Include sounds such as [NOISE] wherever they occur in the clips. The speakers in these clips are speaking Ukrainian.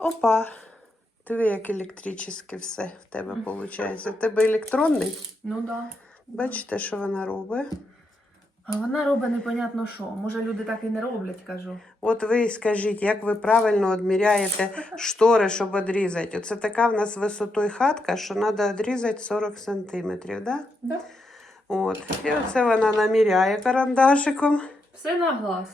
Опа. Диви, як електричне все в тебе виходить. В тебе електронний. Ну да. Бачите, що вона робить? А вона робить непонятно що. Може, люди так і не роблять, кажу. От ви скажіть, як ви правильно відміряєте штори, щоб відрізати? Оце така в нас висотою хатка, що треба відрізати 40 сантиметрів, да? Да. От. І оце вона наміряє карандашиком. Все на глаз.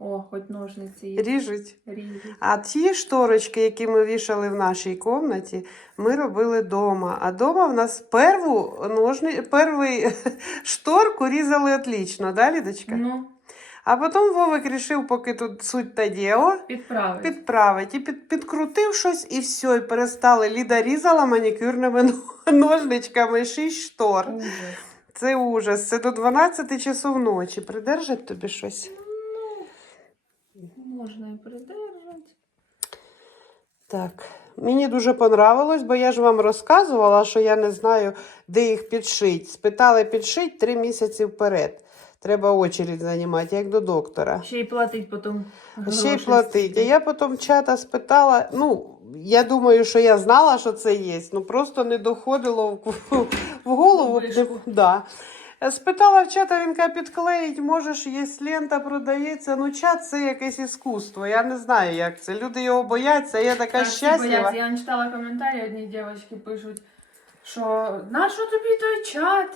О, хоч ножниці є. Ріжуть. Ріжуть. А ті шторочки, які ми вішали в нашій кімнаті, ми робили вдома. А вдома в нас перву ножни, перший [LAUGHS] шторку різали отлично, да, Лідочка? Ну, А потім Вовик вирішив, поки тут суть та діло, підправить. підправити. І під, підкрутив щось, і все, і перестали. Ліда різала манікюрними [LAUGHS] ножничками шість штор. Ужас. Це ужас. Це до 12 часов ночі. Придержать тобі щось? Ну, можна і придержати. Так. Мені дуже понравилось, бо я ж вам розказувала, що я не знаю, де їх підшить. Спитали підшить три місяці вперед. Треба очередь займати, як до доктора. Ще й платить потім. Ще й платить. А я потім чата спитала. Ну, я думаю, що я знала, що це є, ну просто не доходило в, в голову. Да. Спитала в чата, він каже, підклеїть, можеш, є лента продається. Ну, чат це якесь іскусство. Я не знаю, як це. Люди його бояться, я така Так, щаслива. бояться. Я не читала коментарі, одні дівчатки пишуть, що на що тобі той чат?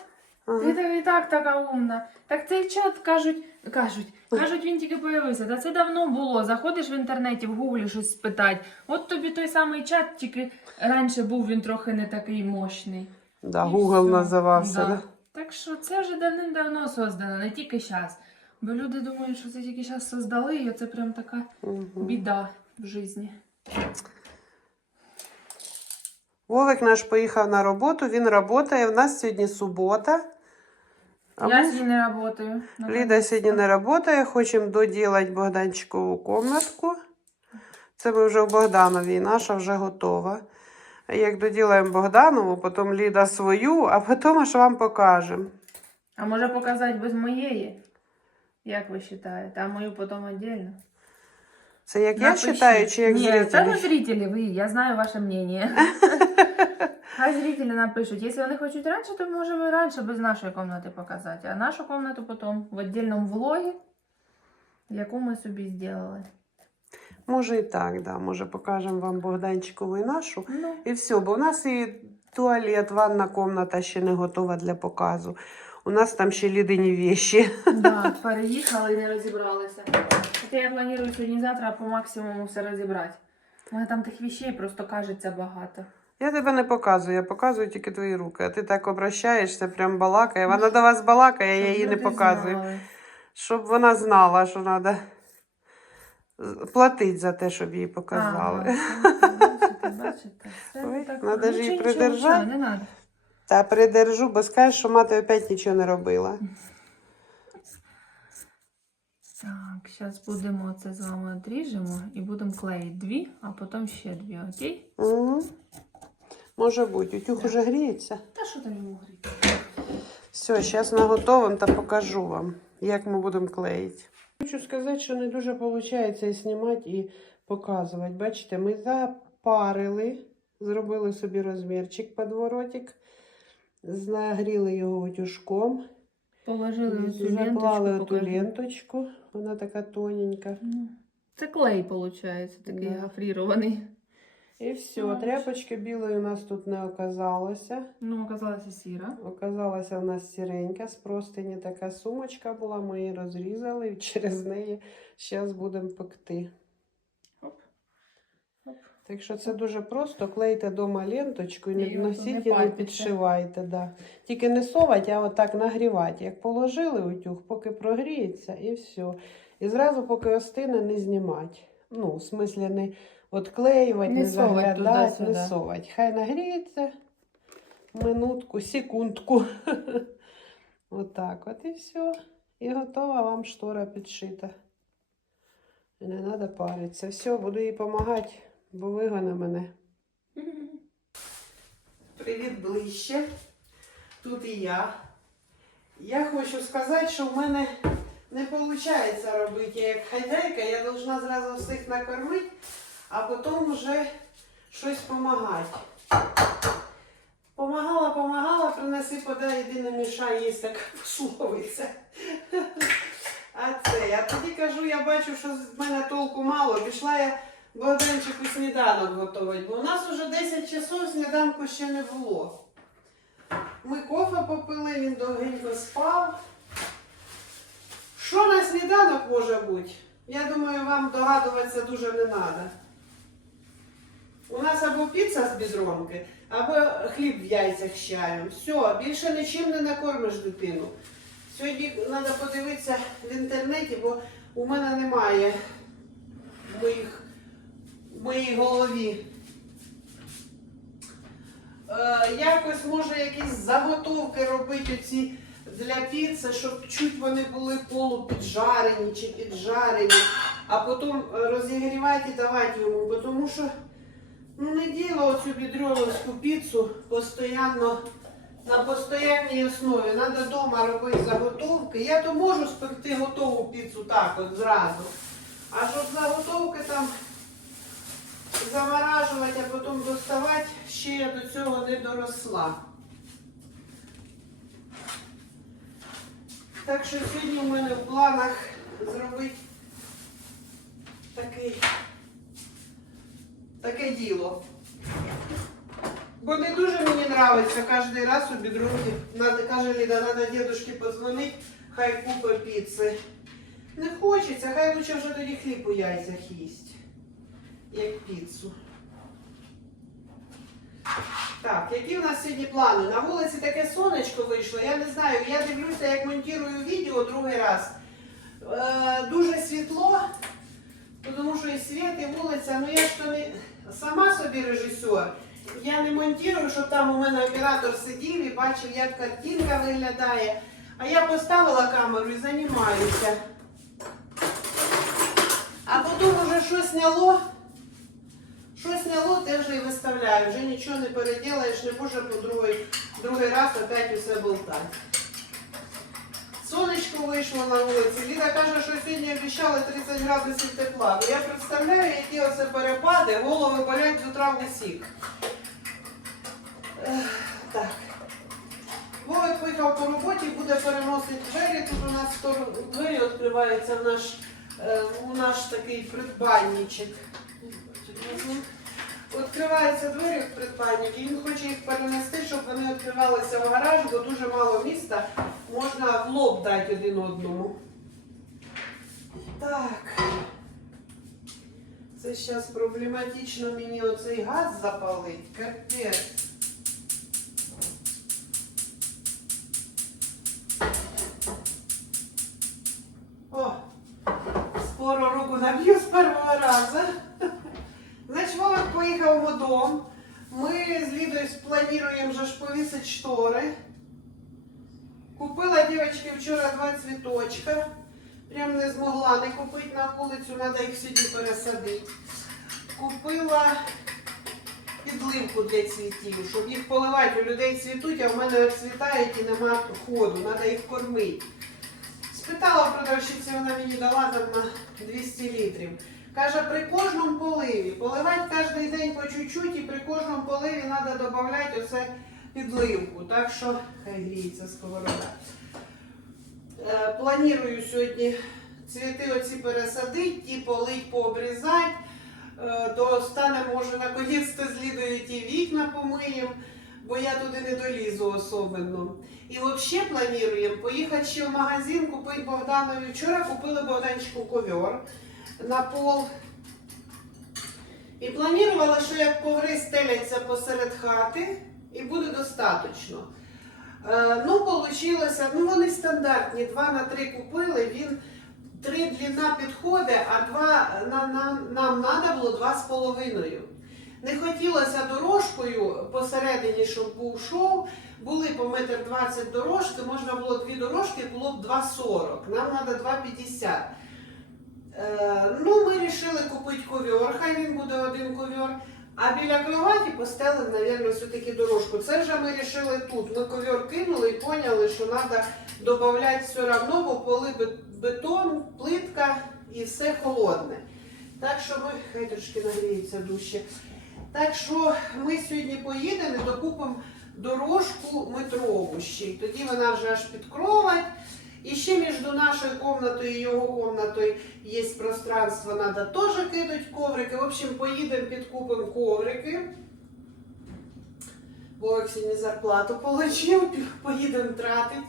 Ти так і так така умна. Так цей чат кажуть, кажуть, кажуть, він тільки появився. Та це давно було. Заходиш в інтернеті, в гуглі щось спитать. От тобі той самий чат, тільки раніше був він трохи не такий мощний. Да, І Google називався. Да. Да. Так що це вже давним-давно создано, не тільки зараз. Бо люди думають, що це тільки зараз создали, і це прям така Мгм. біда в житті. Вовик наш поїхав на роботу, він працює. В нас сьогодні субота. А Я ми- сьогодні не працюю. Ліда сьогодні не працює, хочемо доділати Богданчикову комнатку. Це ми вже в Богдановій, наша вже готова. Як доділаємо Богданову, потім Ліда свою, а потім аж вам покажемо. А може показати без моєї? Як ви вважаєте? А мою потім віддільно? Це як Напишіть. я вважаю, чи як Ні, зрителі? це зрителі, ви, я знаю ваше мнение. [LAUGHS] Хай зрителі напишуть. Якщо вони хочуть раніше, то можемо і раніше без нашої кімнати показати. А нашу кімнату потім в віддільному влогі, яку ми собі зробили. Може і так, да. може покажемо вам Богданчикову і нашу. Ну, І все, бо у нас і туалет, ванна комната ще не готова для показу. У нас там ще лідині віші. да, [LAUGHS] переїхали і не розібралися. Хоча я планую сьогодні-завтра по максимуму все розібрати. У мене там тих вещей просто кажеться багато. Я тебе не показую, я показую тільки твої руки. А ти так обращаєшся, прям балакає. Вона до вас балакає, я її не показую. Щоб вона знала, що треба платити за те, щоб їй показали. Надо ж її придержати. Та придержу, бо скажеш, що мати опять нічого не робила. Так, зараз будемо це з вами одріжемо і будемо клеїти дві, а потім ще дві, окей? Угу. Може бути, утюг уже гріється. Та що там йому гріти? Все, зараз наготовим та покажу вам, як ми будемо клеїти. Хочу сказати, що не дуже виходить і знімати, і показувати. Бачите, ми запарили, зробили собі розмірчик подворотик, нагріли його утюжком, Положили заклали ленточку. оту ленточку, вона така тоненька. Ну, Це клей, виходить, такий Да. І все, Ну, тряпочки білої у нас тут не оказалося. Ну, оказалася сіра. Оказалася в нас сіренька, з простині така сумочка була, ми її розрізали і через неї зараз будемо пекти. Оп. Оп. Так що це дуже просто. Клейте вдома ленточку і не носіть не і не підшивайте. Да. Тільки не совать, а отак нагрівати. Як положили утюг, поки прогріється і все. І зразу, поки остине, не знімати. Ну, в смислі, не отклеювати, не, Не совать заглядати, не туди-сюди. Хай нагріється минутку, секундку. [LAUGHS] Отак от і все. І готова вам штора підшита. І не треба паритися. Все, буду їй допомагати, бо вигоне мене. [LAUGHS] Привіт ближче. Тут і я. Я хочу сказати, що в мене не виходить робити. Як хазяйка, я повинна зразу всіх накормити. А потім вже щось допомагати. Помагала, помагала, принеси, подай, єдине мішай, є така пословиця. А це, а тоді кажу, я бачу, що з мене толку мало. Пішла я Богданчику сніданок готувати, бо у нас уже 10 часов сніданку ще не було. Ми кофе попили, він довгенько спав. Що на сніданок може бути? Я думаю, вам догадуватися дуже не треба. У нас або піца з бідронки, або хліб в яйцях з чаєм. Все, більше нічим не накормиш дитину. Сьогодні треба подивитися в інтернеті, бо у мене немає в моїх, в моїй голові. Е, якось може якісь заготовки робити оці для піци, щоб чуть вони були полупіджарені чи піджарені, а потім розігрівати і давати йому, бо тому що не діло оцю бідрьоновську піцу постійно на постійній основі. Треба вдома робити заготовки. Я то можу спекти готову піцу так от зразу. А щоб заготовки там заморажувати, а потім доставати, ще я до цього не доросла. Так що сьогодні у мене в планах зробити такий, таке діло. Бо не дуже мені подобається кожен раз у бідруки. Каже Ліда, треба дідушці подзвонити, хай купить піци. Не хочеться, хай лучше вже тоді хліб у яйцях їсть, як піцу. Так, які в нас сьогодні плани? На вулиці таке сонечко вийшло. Я не знаю, я дивлюся, як монтую відео другий раз. Е, дуже світло, тому що і світ, і вулиця, ну я ж то не сама собі режисер. Я не монтую, щоб там у мене оператор сидів і бачив, як картинка виглядає. А я поставила камеру і займаюся. А потім вже щось сняло. Що сняло, те вже і виставляю. Вже нічого не переділаєш, не може по другий, другий раз опять усе болтати. Сонечко вийшло на вулиці. Ліда каже, що сьогодні обіцяли 30 градусів тепла. Я представляю, які оце перепади, голови болять з утра в. Ех, Так. Вовик поїхав по роботі, буде переносити двері. Тут у нас двері відкриваються в наш, е, наш такий придбанничок. Відкриваються двері в придбанник, і він хоче їх перенести, щоб вони відкривалися в гараж, бо дуже мало міста. Можна в лоб дати один одному. Так. Це зараз проблематично мені оцей газ запалить. Капець. О, скоро руку наб'ю з першого разу. Поїхав в дом. Ми з Лідою плануємо вже ж повісити штори. Купила дівчатки вчора два цвіточка. Прям не змогла не купити на вулицю, треба їх сюди пересадити. Купила підливку для цвітів, щоб їх поливати. У людей цвітуть, а в мене цвітають і нема ходу, треба їх кормити. Спитала продавщиця, вона мені дала там на 200 літрів. Каже, при кожному поливі, поливати кожен день по чуть-чуть і при кожному поливі треба додати оце підливку. Так що хай гріється сковорода. Е, планую сьогодні цвіти оці пересадити, ті полить, пообрізати. Е, то стане, може, наконець-то з Лідою ті вікна помиємо, бо я туди не долізу особливо. І взагалі плануємо поїхати ще в магазин, купити Богданові. Вчора купили Богданчику ковер на пол. І планувала, що як коври стеляться посеред хати, і буде достатньо. Е, ну, вийшло, ну вони стандартні, 2 на 3 купили, він 3 длина підходить, а 2 на, на, нам треба було 2,5. Не хотілося дорожкою посередині, щоб був шов. Були по метр 20 дорожки, можна було дві дорожки, було б 2,40. Нам треба 2,50. Е, ну, ми вирішили купити ковер, хай він буде один ковер. А біля кроваті постелив, мабуть, все-таки дорожку. Це вже ми вирішили тут. Ми ковер кинули і поняли, що треба додати все одно, бо поли бетон, плитка і все холодне. Так що ми хай трошки нагріється дужче. Так що ми сьогодні поїдемо і докупимо дорожку метрову ще. Тоді вона вже аж під кровать. І ще між нашою комнатою і його комнатою є пространство, треба теж кидати коврики. В общем, поїдемо, підкупимо коврики. Бо сьогодні зарплату отримав, [LAUGHS] поїдемо тратити.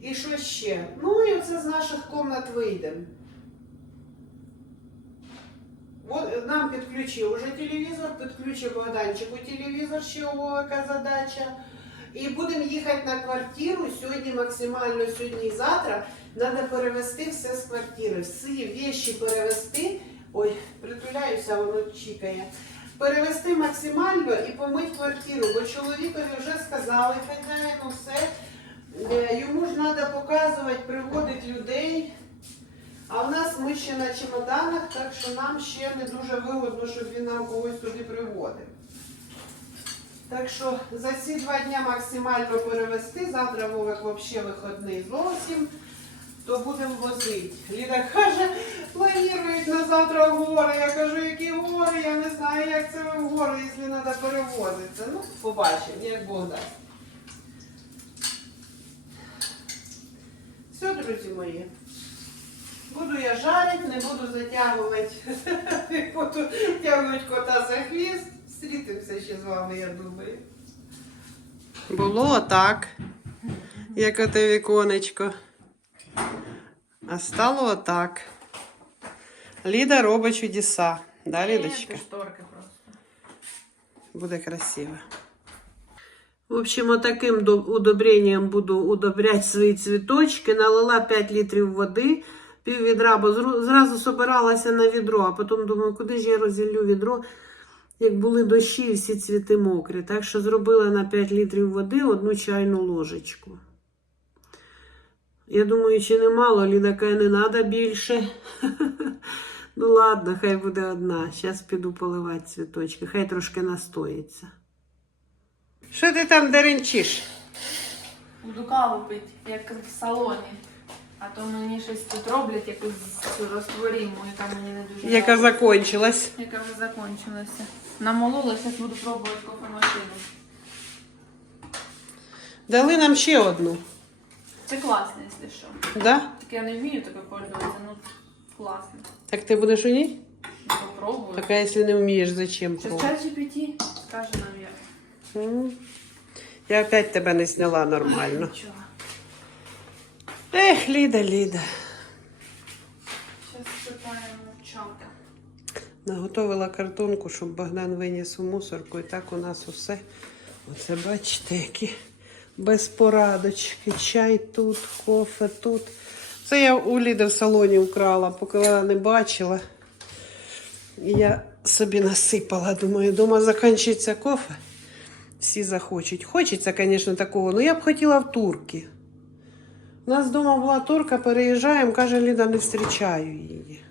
І що ще? Ну і оце з наших комнат вийдемо. Нам підключив уже телевізор, підключив Богданчику телевізор, ще у яка задача. І будемо їхати на квартиру сьогодні максимально сьогодні і завтра. Треба перевезти все з квартири. Всі вещи перевезти. Ой, притуляюся, воно чікає. Перевезти максимально і помити квартиру, бо чоловікові вже сказали хазяїну все. Е, Йому ж треба показувати, приводити людей. А в нас ми ще на чемоданах, так що нам ще не дуже вигодно, щоб він нам когось туди приводив. Так що за ці два дня максимально перевести. Завтра Вовик взагалі виходний зовсім. То будемо возити. Ліда каже, планують на завтра в гори. Я кажу, які гори? Я не знаю, як це в гори, якщо треба перевозитися. Ну, побачимо, як Бог. Все, друзі мої. Буду я жарити, не буду затягувати, [LAUGHS] буду тягнути кота за хвіст. Зустрітимося ще з вами, я думаю. Було так, як оте віконечко. А стало отак. Ліда робить чудеса. Да, Лідочка? Буде красиво. В общем, отаким до- удобрением буду удобрять свої цвіточки. Налила 5 літрів води, пів відра, бо зразу собиралася на відро, а потім думаю, куди ж я розділю відро, як були дощі і всі цвіти мокрі. Так що зробила на 5 літрів води одну чайну ложечку. Я думаю, чи не мало, Ліда каже, не треба більше. [LAUGHS] Ну ладно, хай буде одна. Зараз піду поливати цвіточки, хай трошки настоїться. Що ти там деренчиш? Буду каву пити, як в салоні. А то мені щось тут роблять якусь цю розтворіму, яка мені не дуже Яка нравиться. закончилась. яка вже закончилася. Намолола, зараз буду пробувати кофемашину. Дали нам ще одну. Це класно, якщо що. Да? Так я не вмію такою пользуватися, ну класно. Так ти будеш у ній? Ну, Попробую. Так а якщо не вмієш, зачем Що пробувати? чат GPT скаже нам як. М. Я опять тебе не сняла нормально. Нічого. Ех, Ліда, Ліда. Зараз спитаємо чата. Наготовила картонку, щоб Богдан виніс у мусорку. І так у нас усе. Оце бачите, які безпорадочки. Чай тут, кофе тут. Це я у Ліди в салоні вкрала, поки вона не бачила. Я собі насипала. Думаю, дома закінчиться кофе. Всі захочуть. Хочеться, звісно, такого. Ну я б хотіла в турки. У нас вдома була турка, переїжджаємо, каже Ліда, не зустрічаю її.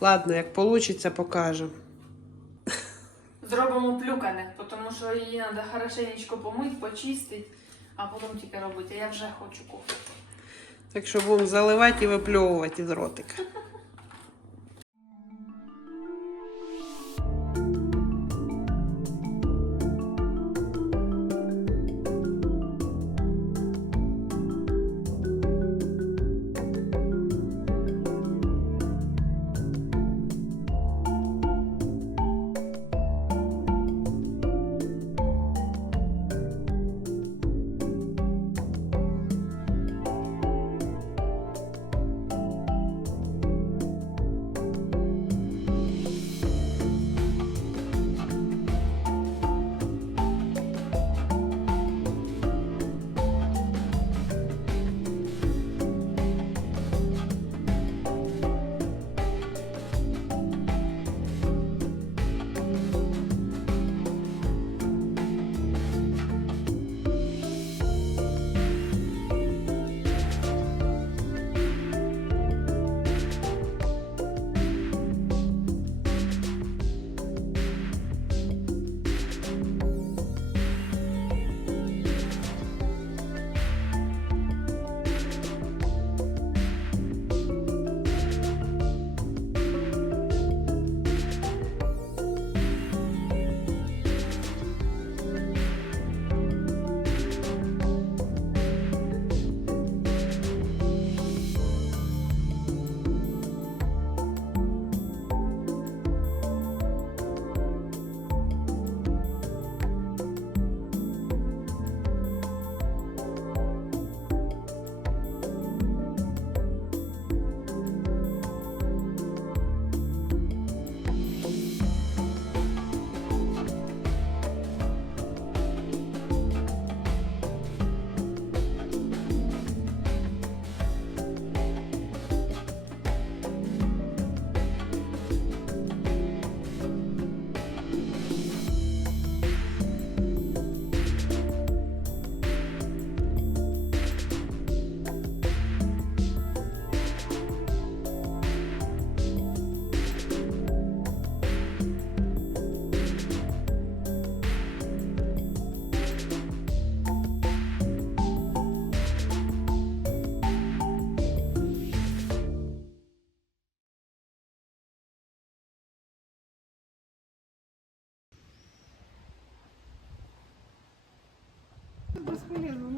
Ладно, як вийде, покажемо. Зробимо плюкане, тому що її треба хорошенечко помити, почистити, а потім тільки робити. Я вже хочу кофе. Так що будемо заливати і випльовувати із ротика.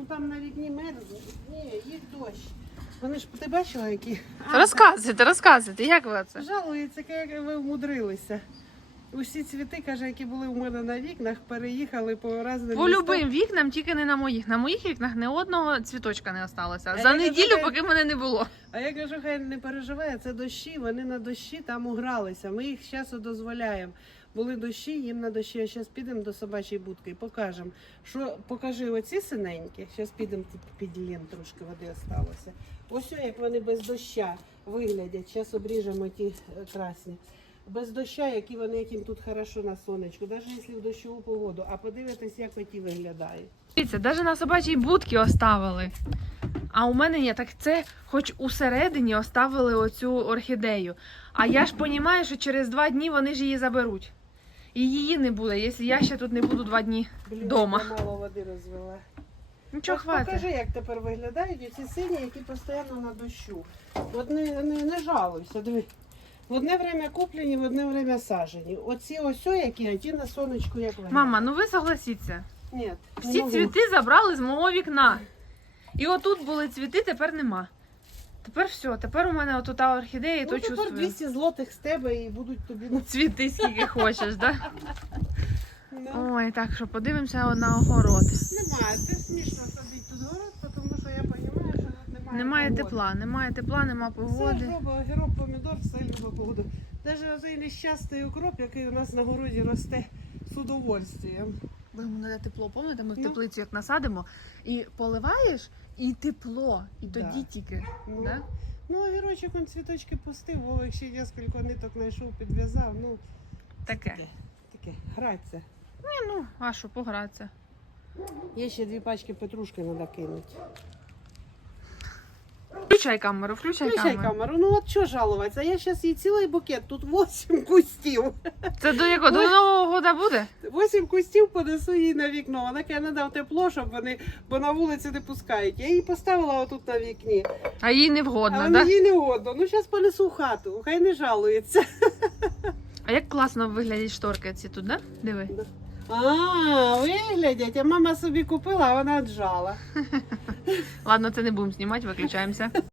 Там на вікні мерзнуть. Ні, їх дощ. Вони ж ти бачила, які Розказуйте, розказуйте, як ви це? жалуються, як ви вмудрилися. Усі цвіти, каже, які були у мене на вікнах, переїхали по разним По містам. любим вікнам, тільки не на моїх. На моїх вікнах ні одного цвіточка не осталося. А За я неділю, кажу, поки мене не було. А я кажу, хай не переживає, це дощі, вони на дощі там угралися. Ми їх зараз дозволяємо. Були дощі, їм на дощі. А зараз підемо до собачої будки і покажемо. Що покажи оці синенькі. Зараз підемо тут підлєм, трошки води осталося. Ось як вони без доща виглядять. Зараз обріжемо ті е, красні. Без доща, які вони яким тут хорошо на сонечку, навіть якщо в дощову погоду. А подивитись, як оті виглядають. Дивіться, навіть на собачій будці оставили. А у мене ні, так це хоч усередині оставили оцю орхідею. А я ж розумію, що через два дні вони ж її заберуть. І її не буде, якщо я ще тут не буду два дні. Блін, Дома. я мало води розвела. Нічого хватить. Покажи, як тепер виглядають ці сині, які постійно на дощу. От не, не, не жалуйся, диви. В одне время куплені, в одне время сажені. Оці ось, які, а ті на сонечку як виглядають. Мама, ну ви согласіться. Ні, не Всі можу. цвіти забрали з мого вікна. І отут були цвіти, тепер нема. Тепер все, тепер у мене та орхідея, і Ну, то тепер чувствую. 200 злотих з тебе і будуть тобі на Цвіти скільки хочеш, да? Ну, Ой, так що подивимося на огород. Немає, це смішно садити тут город, тому що я розумію, що тут немає Немає погоди. тепла, немає тепла, нема Все погоди. жоба, огірок, помідор, все любить погоду. Навіть оцей нещастий укроп, який у нас на городі росте з удовольствием. Йому треба тепло, пам'ятаєте, ми в Ну. теплицю як насадимо, і поливаєш, і тепло, і Да. тоді тільки. Ну, Да? ну огірочок він цвіточки пустив, бо ще кілька ниток знайшов, підв'язав. Ну, Таке. таке, таке, граться. Ні, ну, а що, погратися. Є ще дві пачки петрушки треба кинути. Включай камеру, включай, Включай камеру. камеру. Ну от що жалуватися? Я зараз їй цілий букет, тут 8 кустів. Це до якого? До Нового года буде? 8 кустів понесу їй на вікно. Вона каже, не дав тепло, щоб вони, бо на вулиці не пускають. Я її поставила отут на вікні. А їй не А вгодно, воно да? їй не годно. Ну зараз понесу в хату, хай не жалується. А як класно виглядять шторки ці тут, да? Диви. А, виглядять, а мама собі купила, а вона джала. Ладно, це не будемо знімати, виключаємося.